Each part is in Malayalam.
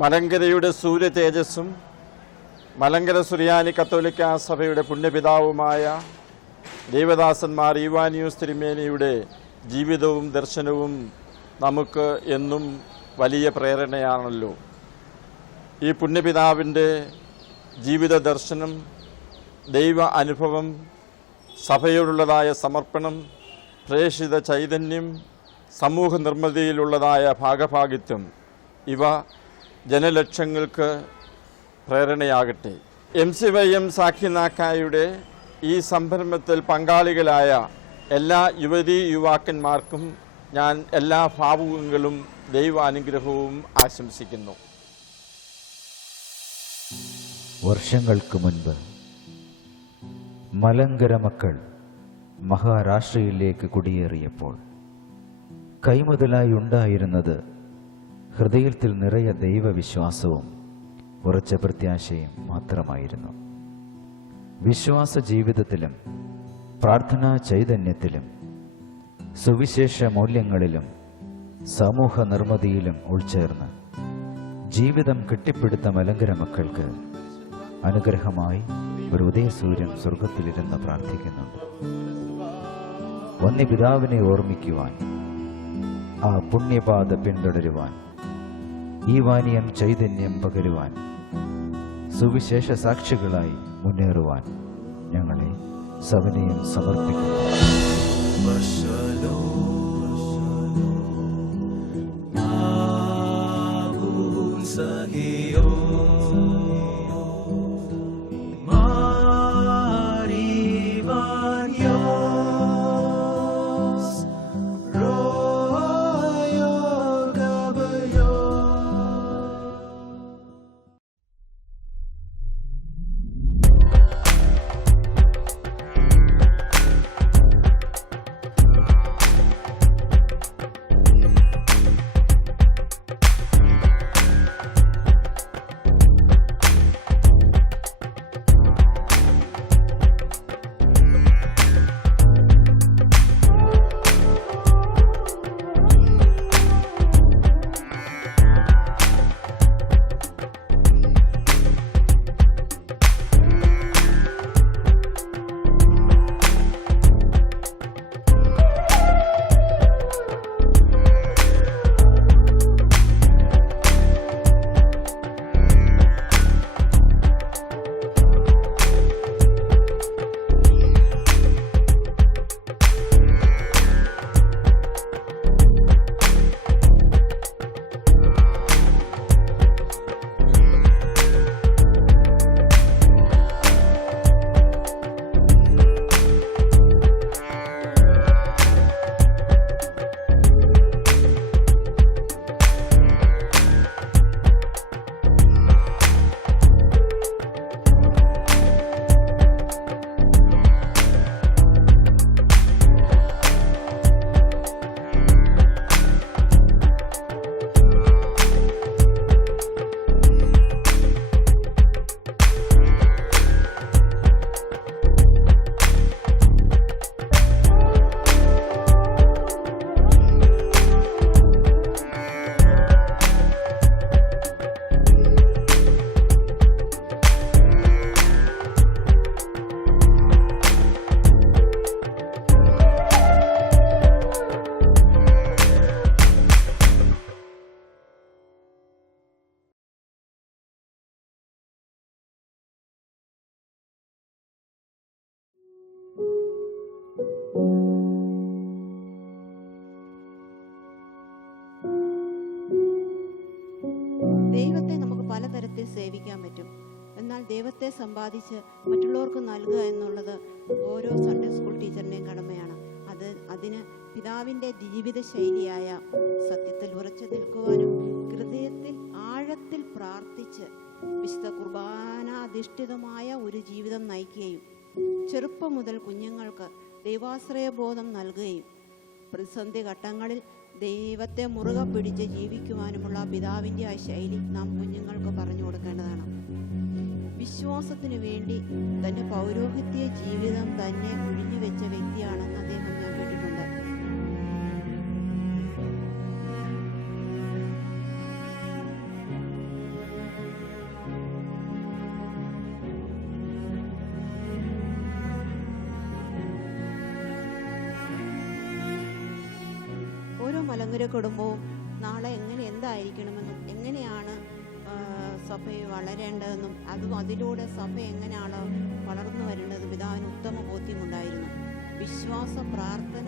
മലങ്കരയുടെ സൂര്യ തേജസ്സും മലങ്കര സുറിയാനി കത്തോലിക്ക സഭയുടെ പുണ്യപിതാവുമായ ദേവദാസന്മാർ ഈവാനിയോസ് തിരുമേനിയുടെ ജീവിതവും ദർശനവും നമുക്ക് എന്നും വലിയ പ്രേരണയാണല്ലോ. ഈ പുണ്യപിതാവിൻ്റെ ജീവിത ദർശനം, ദൈവ അനുഭവം, സഭയോടുള്ളതായ സമർപ്പണം, പ്രേഷിത ചൈതന്യം, സമൂഹ നിർമ്മിതിയിലുള്ളതായ ഭാഗഭാഗിത്വം, ഇവ ജനലക്ഷങ്ങൾക്ക് പ്രേരണയാകട്ടെ. MCYM സാഖിനാക്കായുടെ ഈ സംരംഭത്തിൽ പങ്കാളികളായ എല്ലാ യുവതീ യുവാക്കന്മാർക്കും ഞാൻ എല്ലാ ഭാവുകങ്ങളും ദൈവാനുഗ്രഹവും ആശംസിക്കുന്നു. വർഷങ്ങൾക്ക് മുൻപ് മലങ്കര മക്കൾ മഹാരാഷ്ട്രയിലേക്ക് കുടിയേറിയപ്പോൾ കൈമുതലായി ഉണ്ടായിരുന്നത് ഹൃദയത്തിൽ നിറയെ ദൈവവിശ്വാസവും ഉറച്ച പ്രത്യാശയും മാത്രമായിരുന്നു. വിശ്വാസ ജീവിതത്തിലും പ്രാർത്ഥനാ ചൈതന്യത്തിലും സുവിശേഷ മൂല്യങ്ങളിലും സമൂഹ നിർമ്മിതിയിലും ഉൾച്ചേർന്ന് ജീവിതം കെട്ടിപ്പടുത്ത മലങ്കര മക്കൾക്ക് അനുഗ്രഹമായി ഒരു ഉദയസൂര്യൻ സ്വർഗത്തിലിരുന്ന് പ്രാർത്ഥിക്കുന്നുണ്ട്. വന്യപിതാവിനെ ഓർമ്മിക്കുവാൻ, ആ പുണ്യപാത പിന്തുടരുവാൻ, ഈവാനിയം ചൈതന്യം പകരുവാൻ, സുവിശേഷ സാക്ഷികളായി മുന്നേറുവാൻ ഞങ്ങളെ സവിനയം സമർപ്പിക്കുന്നു. ദൈവത്തെ നമുക്ക് പലതരത്തിൽ സേവിക്കാൻ പറ്റും. എന്നാൽ ദൈവത്തെ സമ്പാദിച്ച് മറ്റുള്ളവർക്ക് നൽകുക എന്നുള്ളത് ഓരോ സൺഡേ സ്കൂൾ ടീച്ചറിൻ്റെയും കടമയാണ്. അതിന് പിതാവിൻ്റെ ജീവിത ശൈലിയായ സത്യത്തിൽ ഉറച്ചു നിൽക്കുവാനും ഹൃദയത്തിൽ ആഴത്തിൽ പ്രാർത്ഥിച്ച് വിശുദ്ധ കുർബാനാധിഷ്ഠിതമായ ഒരു ജീവിതം നയിക്കുകയും ചെറുപ്പം മുതൽ കുഞ്ഞുങ്ങൾക്ക് ദൈവാശ്രയബോധം നൽകുകയും പ്രതിസന്ധി ഘട്ടങ്ങളിൽ ദൈവത്തെ മുറുകെ പിടിച്ച് ജീവിക്കുവാനുമുള്ള പിതാവിൻ്റെ ആ ശൈലി നാം കുഞ്ഞുങ്ങൾക്ക് പറഞ്ഞു കൊടുക്കേണ്ടതാണ്. വിശ്വാസത്തിന് വേണ്ടി തൻ്റെ പൗരോഹിത്യ ജീവിതം തന്നെ ഒഴിഞ്ഞു വെച്ച വ്യക്തിയാണെന്ന് അദ്ദേഹം ഞാൻ കേട്ടിട്ടുണ്ട്. മലങ്കര കുടുംബവും നാളെ എന്തായിരിക്കണമെന്നും എങ്ങനെയാണ് സഭയെ വളരേണ്ടതെന്നും അതിലൂടെ സഭ എങ്ങനെയാണ് വളർന്നു വരേണ്ടതെന്നും പിതാവിന് ഉത്തമ ബോധ്യമുണ്ടായിരുന്നു. വിശ്വാസ, പ്രാർത്ഥന,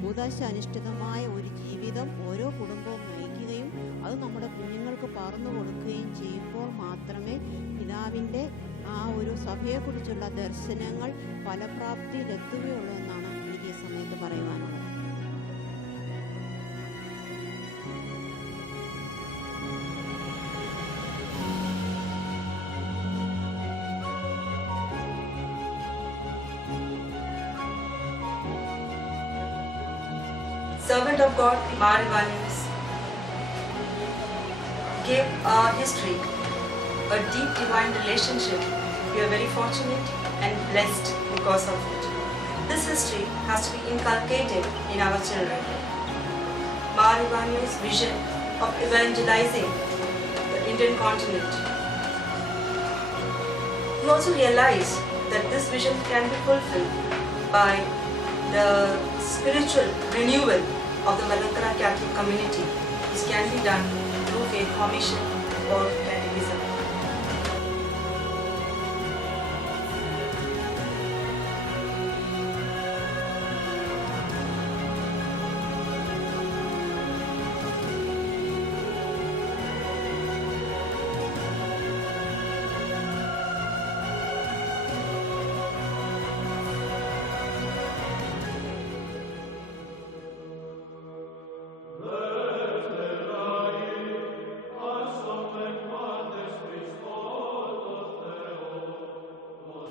കൂദാശ അനുഷ്ഠിതമായ ഒരു ജീവിതം ഓരോ കുടുംബവും നയിക്കുകയും അത് നമ്മുടെ കുഞ്ഞുങ്ങൾക്ക് പകർന്നു കൊടുക്കുകയും ചെയ്യുമ്പോൾ മാത്രമേ പിതാവിൻ്റെ ആ ഒരു സഭയെക്കുറിച്ചുള്ള ദർശനങ്ങൾ ഫലപ്രാപ്തിയിലെത്തുകയുള്ളൂ എന്നാണ് എനിക്ക് ഈ സമയത്ത് പറയുവാനുള്ളത്. Servant of God, Mar Ivanis, gave our history a deep divine relationship. We are very fortunate and blessed because of it. This history has to be inculcated in our children. Mar Ivanis' vision of evangelizing the Indian continent. We also realize that this vision can be fulfilled by the spiritual renewal of the Malankara Catholic community. This can be done through faith formation or catechism.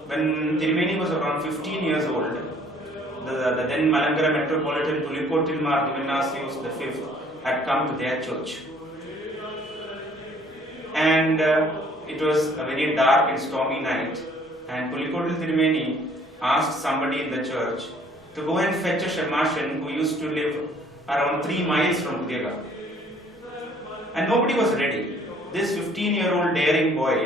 When Tirumeni was around 15 years old, the then Malankara Metropolitan Pulikottil Mar Divinacius V had come to their church. And it was a very dark and stormy night, and Pulikottil Tirumeni asked somebody in the church to go and fetch a Shamashan who used to live around 3 miles from Pudega. And nobody was ready. This 15-year-old daring boy,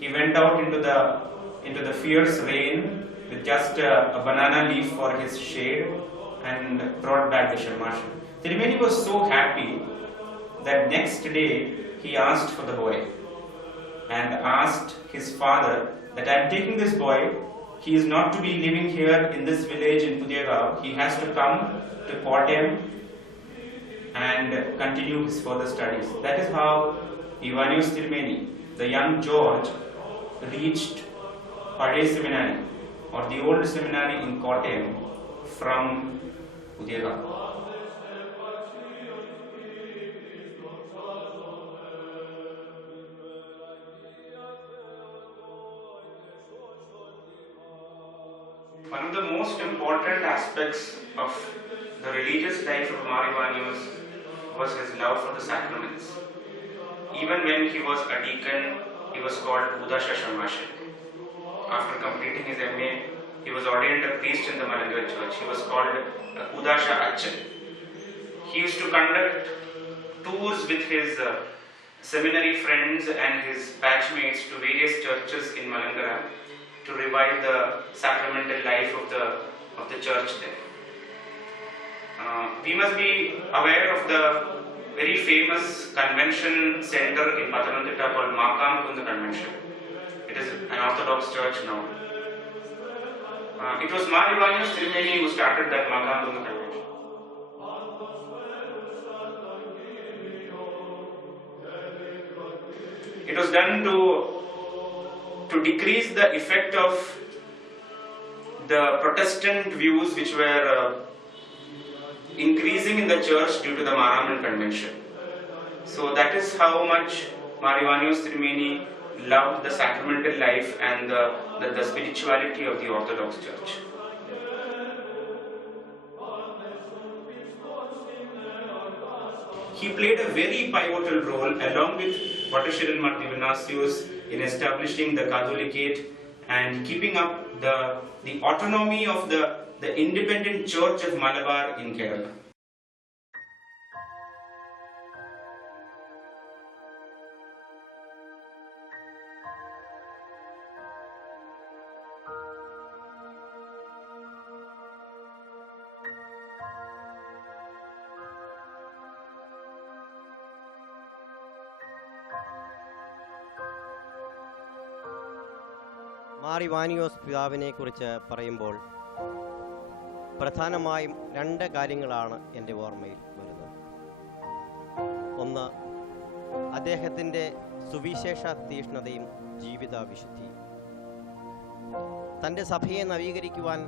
he went out into the fierce rain with just a banana leaf for his shade and brought back the Shamashan. Tirumeni was so happy that next day he asked for the boy and asked his father that I am taking this boy, he is not to be living here in this village in Pudega, he has to come to Kottayam and continue his further studies. That is how Ivanios Tirumeni, the young George, reached Pade Seminary or the old seminary in Kottayam from Pudega. One of the most important aspects of the religious life of Mar Ivanios was his love for the sacraments. Even when he was a deacon, he was called Udasha Shamashan. After completing his MA, he was ordained a priest in the Malankara church. He was called Udasha Achan. He used to conduct tours with his seminary friends and his batchmates to various churches in Malankara to revive the sacramental life of the church there. We must be aware of the very famous convention center in Pathanamthitta called Makam Kunda Convention. It is an Orthodox church now. It was Mar Ivanios Tirumeni who started that Makam Kunda Convention. It was done to decrease the effect of the Protestant views which were increasing in the church due to the Maraman Convention. So that is how much Mar Ivanios Tirumeni loved the sacramental life and the spirituality of the Orthodox Church. He played a very pivotal role along with Vattashiran Mar Divinacius in establishing the Catholicate and keeping up the autonomy of the independent Church of Malabar in Kerala. Mar Ivanios പിതാവിനെ കുറിച്ച് പറയുമ്പോൾ പ്രധാനമായും 2 കാര്യങ്ങളാണ് എൻ്റെ ഓർമ്മയിൽ വരുന്നത്. ഒന്ന്, അദ്ദേഹത്തിൻ്റെ സുവിശേഷ തീഷ്ണതയും ജീവിത വിശുദ്ധിയും. തൻ്റെ സഭയെ നവീകരിക്കുവാൻ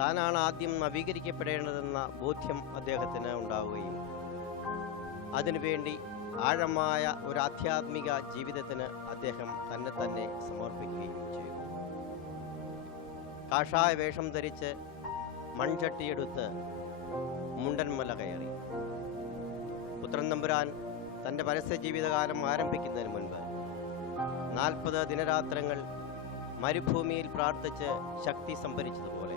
താനാണ് ആദ്യം നവീകരിക്കപ്പെടേണ്ടതെന്ന ബോധ്യം അദ്ദേഹത്തിന് ഉണ്ടാവുകയും അതിനുവേണ്ടി ആഴമായ ഒരു ആധ്യാത്മിക ജീവിതത്തിന് അദ്ദേഹം തന്നെ സമർപ്പിക്കുകയും ചെയ്തു. കാഷായ വേഷം ധരിച്ച് മൺചട്ടിയെടുത്ത് മുണ്ടൻമല കയറി. പുത്രൻ തമ്പുരാൻ തൻ്റെ പരസ്യ ജീവിതകാലം ആരംഭിക്കുന്നതിന് മുൻപ് 40 ദിനരാത്രങ്ങൾ മരുഭൂമിയിൽ പ്രാർത്ഥിച്ച് ശക്തി സംഭരിച്ചതുപോലെ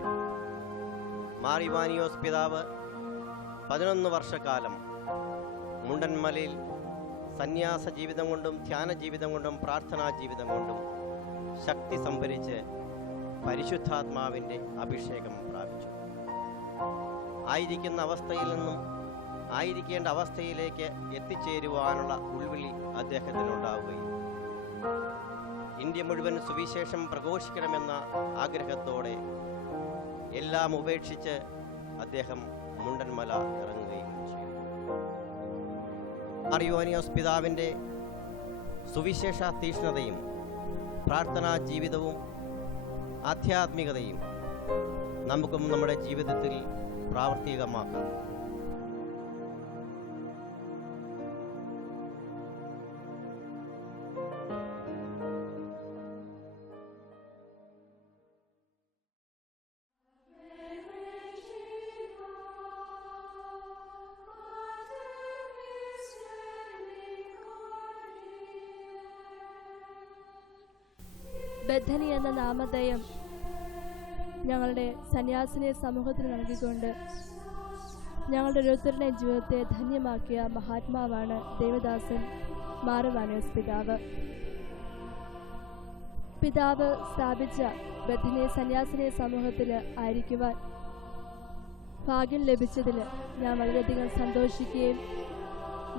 മാർ ഇവാനിയോസ് പിതാവ് 11 വർഷക്കാലം മുണ്ടൻമലയിൽ സന്യാസ ജീവിതം കൊണ്ടും ധ്യാന ജീവിതം കൊണ്ടും പ്രാർത്ഥനാ ജീവിതം കൊണ്ടും ശക്തി സംഭരിച്ച് പരിശുദ്ധാത്മാവിൻ്റെ അഭിഷേകം പ്രാപിച്ചു. ആയിരിക്കുന്ന അവസ്ഥയിൽ നിന്നും ആയിരിക്കേണ്ട അവസ്ഥയിലേക്ക് എത്തിച്ചേരുവാനുള്ള ഉൾവിളി അദ്ദേഹത്തിനുണ്ടാവുകയും ഇന്ത്യ മുഴുവൻ സുവിശേഷം പ്രഘോഷിക്കണമെന്ന ആഗ്രഹത്തോടെ എല്ലാം ഉപേക്ഷിച്ച് അദ്ദേഹം മുണ്ടൻമല ഇറങ്ങുകയും ചെയ്തു. മാർ ഇവാനിയോസ് പിതാവിൻ്റെ സുവിശേഷ തീഷ്ണതയും പ്രാർത്ഥനാ ജീവിതവും ആധ്യാത്മികതയും നമുക്കും നമ്മുടെ ജീവിതത്തിൽ പ്രാവർത്തികമാക്കാം. ബഥനി എന്ന നാമധേയം ഞങ്ങളുടെ സന്യാസിനെ സമൂഹത്തിന് നൽകിക്കൊണ്ട് ഞങ്ങളുടെ ഓരോരുത്തരുടെ ജീവിതത്തെ ധന്യമാക്കിയ മഹാത്മാവാണ് ദേവദാസൻ മാർ ഇവാനിയോസ് പിതാവ്. പിതാവ് സ്ഥാപിച്ച ബഥനി സന്യാസിനെ സമൂഹത്തിൽ ആയിരിക്കുവാൻ ഭാഗ്യം ലഭിച്ചതിൽ ഞാൻ വളരെയധികം സന്തോഷിക്കുകയും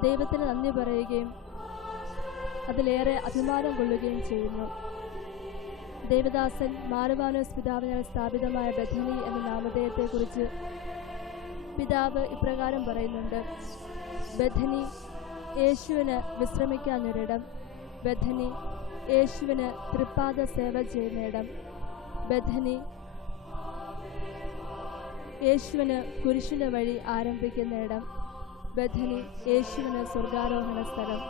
ദൈവത്തിന് നന്ദി പറയുകയും അതിലേറെ അഭിമാനം കൊള്ളുകയും ചെയ്യുന്നു. ദേവദാസൻ മാർ ഇവാനിയോസ് പിതാവിനാൽ സ്ഥാപിതമായ ബഥനി എന്ന നാമധേയത്തെക്കുറിച്ച് പിതാവ് ഇപ്രകാരം പറയുന്നുണ്ട്: ബഥനി യേശുവിന് വിശ്രമിക്കാനൊരിടം, ബഥനി യേശുവിന് തൃപ്പാദ സേവ ചെയ്യുന്നിടം, ബഥനി യേശുവിന് കുരിശിൻ്റെ വഴി ആരംഭിക്കുന്ന ഇടം, ബഥനി യേശുവിന് സ്വർഗാരോഹണ സ്ഥലം.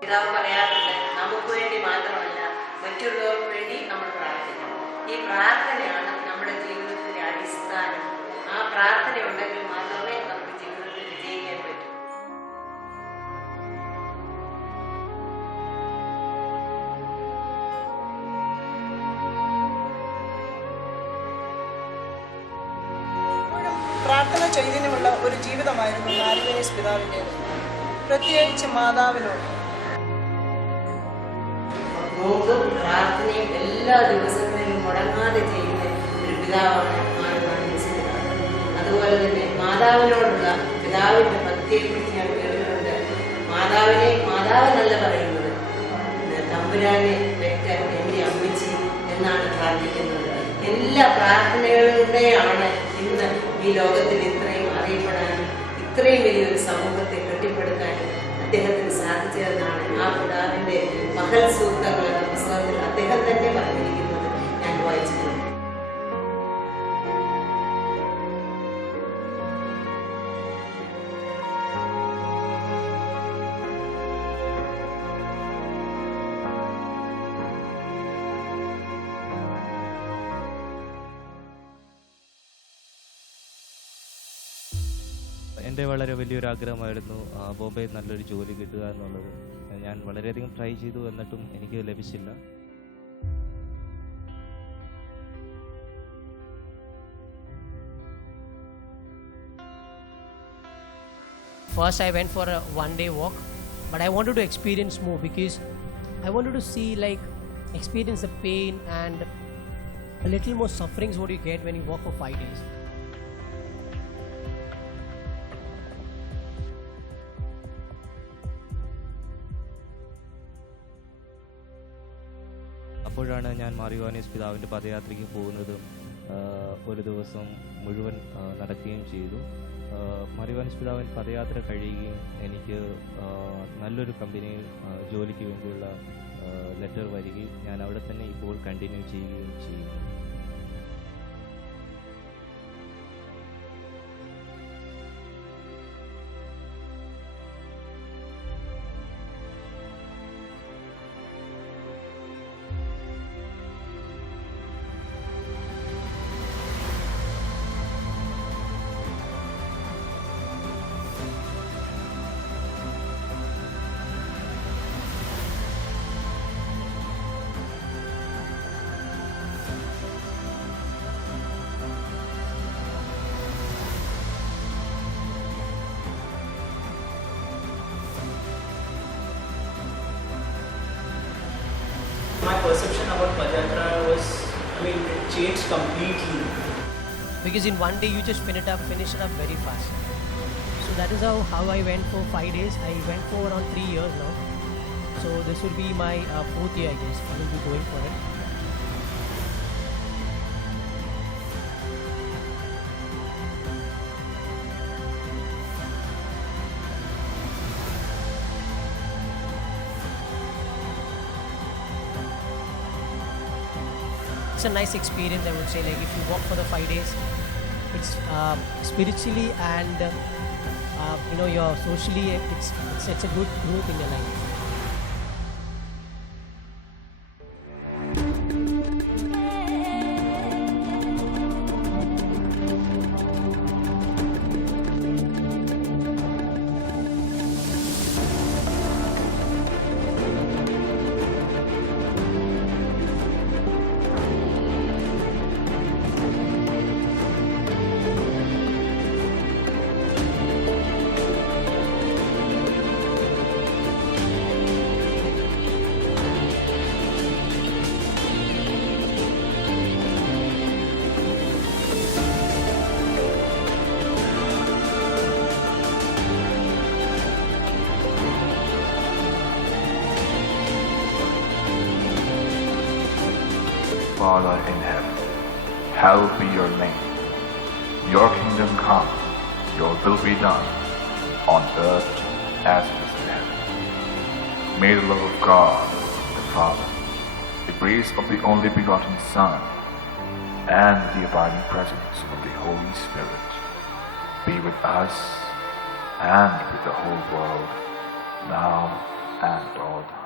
പിതാവ് പറയാറുണ്ട്, നമുക്ക് വേണ്ടി മാത്രമല്ല മറ്റുള്ളവർക്ക് വേണ്ടി നമ്മൾ പ്രാർത്ഥിക്കണം. ഈ പ്രാർത്ഥനയാണ് നമ്മുടെ ജീവിതത്തിന്റെ അടിസ്ഥാനം. ആ പ്രാർത്ഥന ഉണ്ടെങ്കിൽ മാത്രമേ നമുക്ക് ജീവിതത്തിൽ വിജയിക്കാൻ പറ്റൂ. പ്രാർത്ഥന ചൈതന്യമുള്ള ഒരു ജീവിതമായിരുന്നു മാർ ഇവാനിയോസ് പിതാവിൻ്റേത്, പ്രത്യേകിച്ച് മാതാവിനോട്. നോമ്പും പ്രാർത്ഥനയും എല്ലാ ദിവസങ്ങളിലും മുടങ്ങാതെ ചെയ്യുന്ന ഒരു പിതാവാണ് മാർ ഇവാനിയോസ് പിതാവ്. അതുപോലെ തന്നെ മാതാവിനോടുള്ള പിതാവിന്റെ ഭക്തിയെക്കുറിച്ച് ഞാൻ കേട്ടിട്ടുണ്ട്. മാതാവെന്നല്ല പറയുന്നത്, തമ്പുരാനെ പെറ്റ എൻ്റെ അമ്മച്ചി എന്നാണ് പ്രാർത്ഥിക്കുന്നത്. എല്ലാ പ്രാർത്ഥനകളുടെയാണ് ഇന്ന് ഈ ലോകത്തിൽ ഇത്രയും അറിയപ്പെടാനും ഇത്രയും വലിയൊരു സമൂഹത്തെ കെട്ടിപ്പടുക്കാനും അദ്ദേഹത്തിന് സാധിച്ചതെന്നാണ് ആ പിതാവിന്റെ മഹൽ സൂക്തങ്ങൾ എന്ന പുസ്തകത്തിൽ അദ്ദേഹം തന്നെ പറഞ്ഞിരിക്കുന്നത് ഞാൻ വായിച്ചിട്ടുണ്ട്. എൻ്റെ വളരെ വലിയൊരു ആഗ്രഹമായിരുന്നു ബോംബെയിൽ നല്ലൊരു ജോലി കിട്ടുക എന്നുള്ളത്. ഞാൻ വളരെയധികം ട്രൈ ചെയ്തു, എന്നിട്ടും എനിക്ക് ലഭിച്ചില്ല. First I went for a one-day walk, but I wanted to experience more because I wanted to see, like, experience the pain and a little more sufferings what you get when you walk for 5 days. അപ്പോഴാണ് ഞാൻ മാർ യോഹന്നാനോസ് പിതാവിൻ്റെ പദയാത്രയ്ക്ക് പോകുന്നതും ഒരു ദിവസം മുഴുവൻ നടക്കുകയും ചെയ്തു. മാർ യോഹന്നാനോസ് പിതാവിൻ പദയാത്ര കഴിയുകയും എനിക്ക് നല്ലൊരു കമ്പനിയിൽ ജോലിക്ക് വേണ്ടിയുള്ള ലെറ്റർ വരികയും ഞാൻ അവിടെ തന്നെ ഇപ്പോൾ കണ്ടിന്യൂ ചെയ്യുകയും ചെയ്യുന്നു. My perception about Padayatra was, it changed completely. Because in one day you just finish it up very fast. So that is how I went for 5 days. I went for around 3 years now. So this will be my 4th year, I guess. I will be going for it. It's a nice experience, I would say. Like, if you walk for the 5 days, it's spiritually and you're socially, it's a good growth in your life. Father in heaven, hallowed be your name. Your kingdom come, your will be done, on earth as it is in heaven. May the love of God, the Father, the grace of the only begotten Son, and the abiding presence of the Holy Spirit be with us and with the whole world, now and all time.